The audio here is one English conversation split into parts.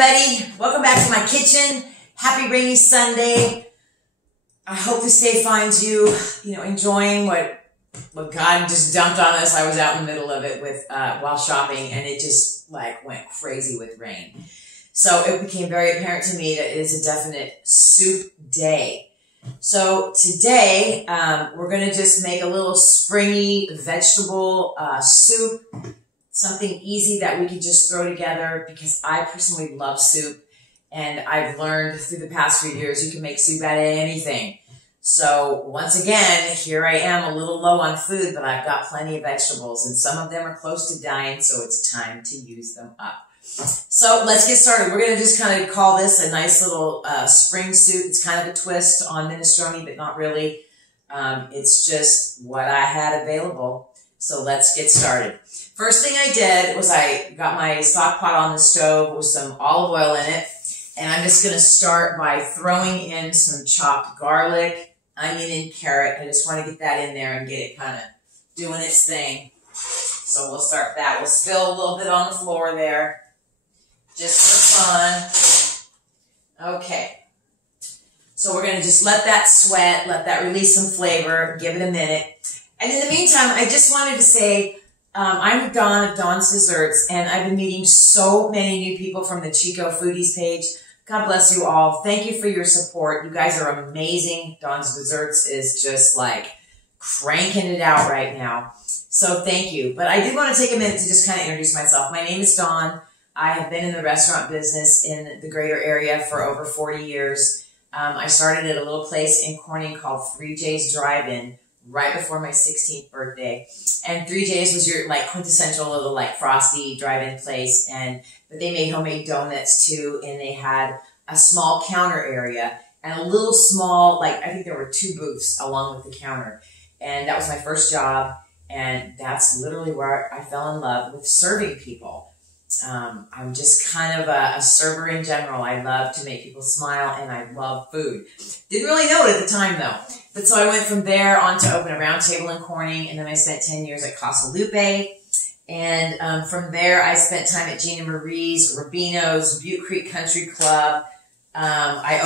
everybody. Welcome back to my kitchen. Happy rainy Sunday. I hope this day finds you, enjoying what God just dumped on us. I was out in the middle of it with while shopping, and it just went crazy with rain. So it became very apparent to me that it is a definite soup day. So today we're going to just make a little springy vegetable soup. Something easy that we can just throw together because I personally love soup, and I've learned through the past few years you can make soup out of anything. So once again, here I am a little low on food, but I've got plenty of vegetables, and some of them are close to dying, so it's time to use them up. So let's get started. We're going to just kind of call this a nice little spring soup. It's kind of a twist on minestrone, but not really. It's just what I had available. So let's get started. First thing I did was I got my stock pot on the stove with some olive oil in it. And I'm just going to start by throwing in some chopped garlic, onion, and carrot. I just want to get that in there and get it kind of doing its thing. So we'll start that. We'll spill a little bit on the floor there, just for fun. Okay. So we're going to just let that sweat, let that release some flavor, give it a minute. And in the meantime, I just wanted to say, I'm Dawn of Dawn's Desserts, and I've been meeting so many new people from the Chico Foodies page. God bless you all. Thank you for your support. You guys are amazing. Dawn's Desserts is just cranking it out right now. So thank you. But I did want to take a minute to just kind of introduce myself. My name is Dawn. I have been in the restaurant business in the greater area for over 40 years. I started at a little place in Corning called 3J's Drive-In right before my 16th birthday. And 3J's was your quintessential little frosty drive-in place, but they made homemade donuts too, and they had a small counter area and a little small, I think there were 2 booths along with the counter. And that was my first job, and that's literally where I fell in love with serving people. I'm just kind of a server in general. I love to make people smile, and I love food. Didn't really know it at the time, though. But so I went from there on to open a round table in Corning, and then I spent 10 years at Casa Lupe. And from there, I spent time at Gina Marie's, Rubino's, Butte Creek Country Club. I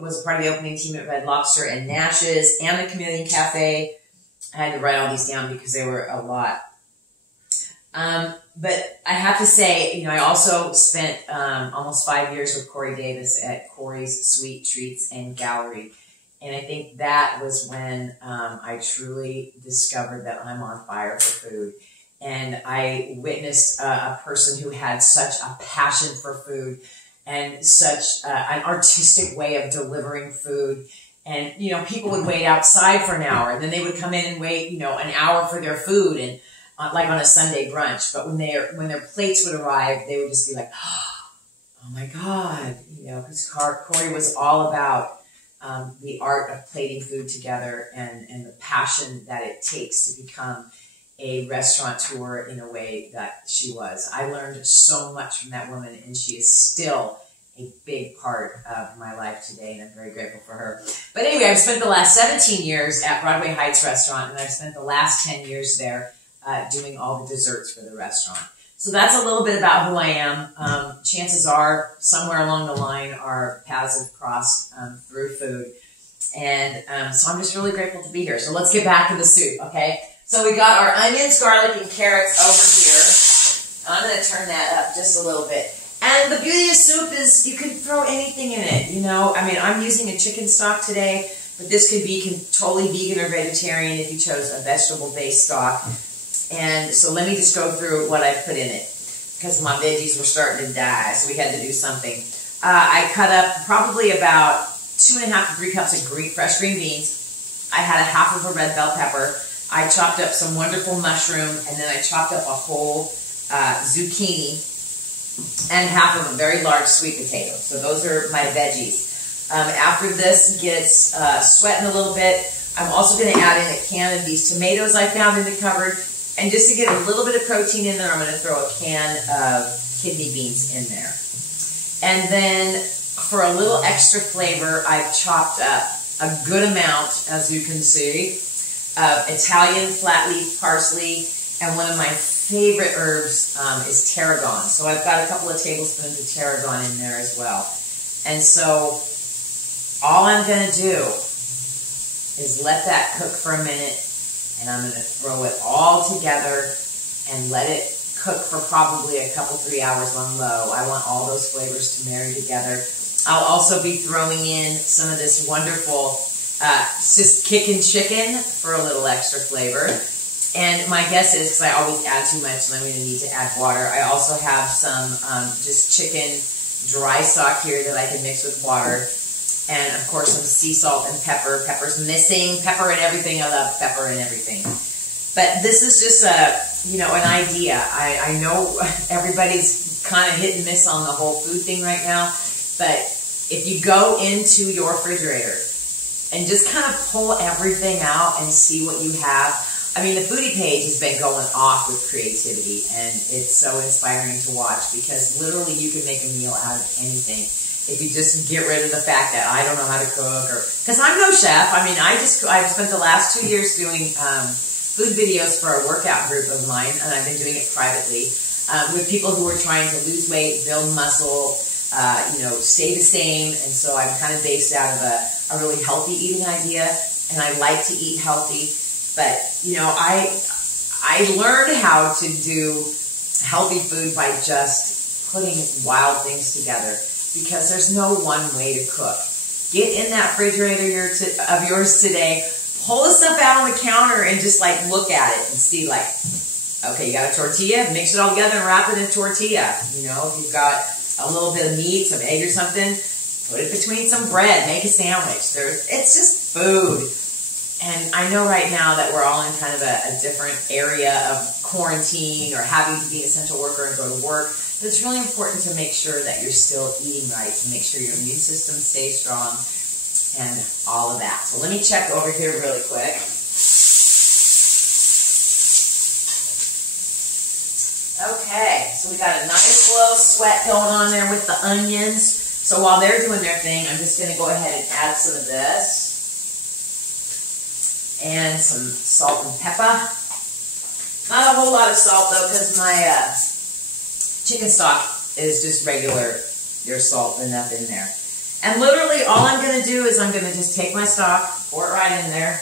was part of the opening team at Red Lobster and Nash's and the Chameleon Cafe. I had to write all these down because they were a lot. But I have to say, I also spent almost 5 years with Corey Davis at Corey's Sweet Treats and Gallery. And I think that was when I truly discovered that I'm on fire for food. And I witnessed a person who had such a passion for food and such an artistic way of delivering food. And, people would wait outside for an hour, and then they would come in and wait, an hour for their food, and on a Sunday brunch. But when their plates would arrive, they would just be like, oh my God, because Corey was all about the art of plating food together and the passion that it takes to become a restaurateur in a way that she was. I learned so much from that woman, and she is still a big part of my life today, and I'm very grateful for her. But anyway, I've spent the last 17 years at Broadway Heights Restaurant, and I've spent the last 10 years there doing all the desserts for the restaurant. So that's a little bit about who I am. Chances are, somewhere along the line, our paths have crossed through food. And so I'm just really grateful to be here. So let's get back to the soup, okay? So we got our onions, garlic, and carrots over here. I'm going to turn that up just a little bit. And the beauty of soup is you can throw anything in it, I'm using a chicken stock today, but this could be totally vegan or vegetarian if you chose a vegetable-based stock. And so let me just go through what I put in it, because my veggies were starting to die, so we had to do something. I cut up probably about 2.5 to 3 cups of fresh green beans. I had a half of a red bell pepper. I chopped up some wonderful mushroom, and then I chopped up a whole zucchini and half of a very large sweet potato. So those are my veggies. After this gets sweating a little bit, I'm also going to add in a can of these tomatoes I found in the cupboard. And just to get a little bit of protein in there, I'm going to throw a can of kidney beans in there. And then for a little extra flavor, I've chopped up a good amount, as you can see, of Italian flat leaf parsley and one of my favorite herbs is tarragon. So I've got a couple of tablespoons of tarragon in there as well. And so all I'm going to do is let that cook for a minute, and I'm going to throw it all together and let it cook for probably a couple, 3 hours on low. I want all those flavors to marry together. I'll also be throwing in some of this wonderful just kickin' chicken for a little extra flavor. And my guess is, because I always add too much and I'm going to need to add water, I also have some just chicken dry stock here that I can mix with water. And of course some sea salt and pepper. Pepper's missing. Pepper and everything. I love pepper and everything. But this is just an idea. I know everybody's kind of hit and miss on the whole food thing right now. But if you go into your refrigerator and just kind of pull everything out and see what you have. I mean, the foodie page has been going off with creativity, and it's so inspiring to watch because literally you can make a meal out of anything if you just get rid of the fact that I don't know how to cook, or because I'm no chef. I mean, I've spent the last 2 years doing food videos for a workout group of mine, and I've been doing it privately with people who are trying to lose weight, build muscle, stay the same. And so I'm kind of based out of a really healthy eating idea, and I like to eat healthy. But, I learned how to do healthy food by just putting wild things together because there's no one way to cook. Get in that refrigerator of yours today, pull the stuff out on the counter and just look at it and see okay, you got a tortilla, mix it all together and wrap it in tortilla. If you've got a little bit of meat, some egg or something, put it between some bread, make a sandwich. It's just food. And I know right now that we're all in kind of a different area of quarantine or having to be an essential worker and go to work. But it's really important to make sure that you're still eating right, to make sure your immune system stays strong and all of that. So let me check over here really quick. Okay, so we got a nice slow sweat going on there with the onions. So while they're doing their thing, I'm just going to go ahead and add some of this. And some salt and pepper. Not a whole lot of salt though, because my chicken stock is just regular, your salt enough in there. And literally all I'm going to do is I'm going to just take my stock, pour it right in there.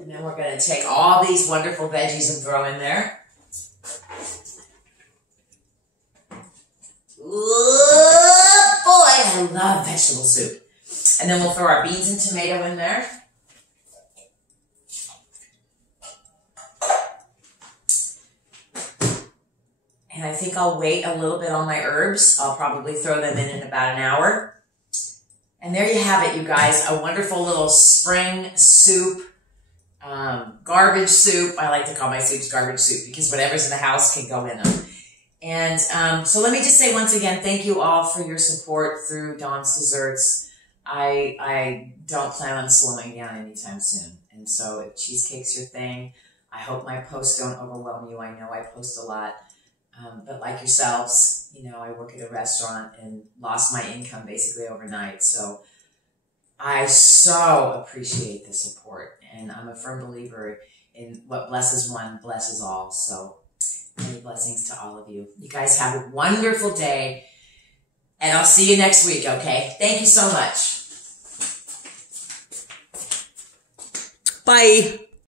And then we're going to take all these wonderful veggies and throw in there. I love vegetable soup. And then we'll throw our beans and tomato in there. And I think I'll wait a little bit on my herbs. I'll probably throw them in about an hour. And there you have it, you guys. A wonderful little spring soup, garbage soup. I like to call my soups garbage soup because whatever's in the house can go in them. And so let me just say once again, thank you all for your support through Dawn's Desserts. I don't plan on slowing down anytime soon. And so if cheesecake's your thing, I hope my posts don't overwhelm you. I know I post a lot. But like yourselves, I work at a restaurant and lost my income basically overnight. So I so appreciate the support. And I'm a firm believer in what blesses one, blesses all. So many blessings to all of you. You guys have a wonderful day, and I'll see you next week, okay? Thank you so much. Bye.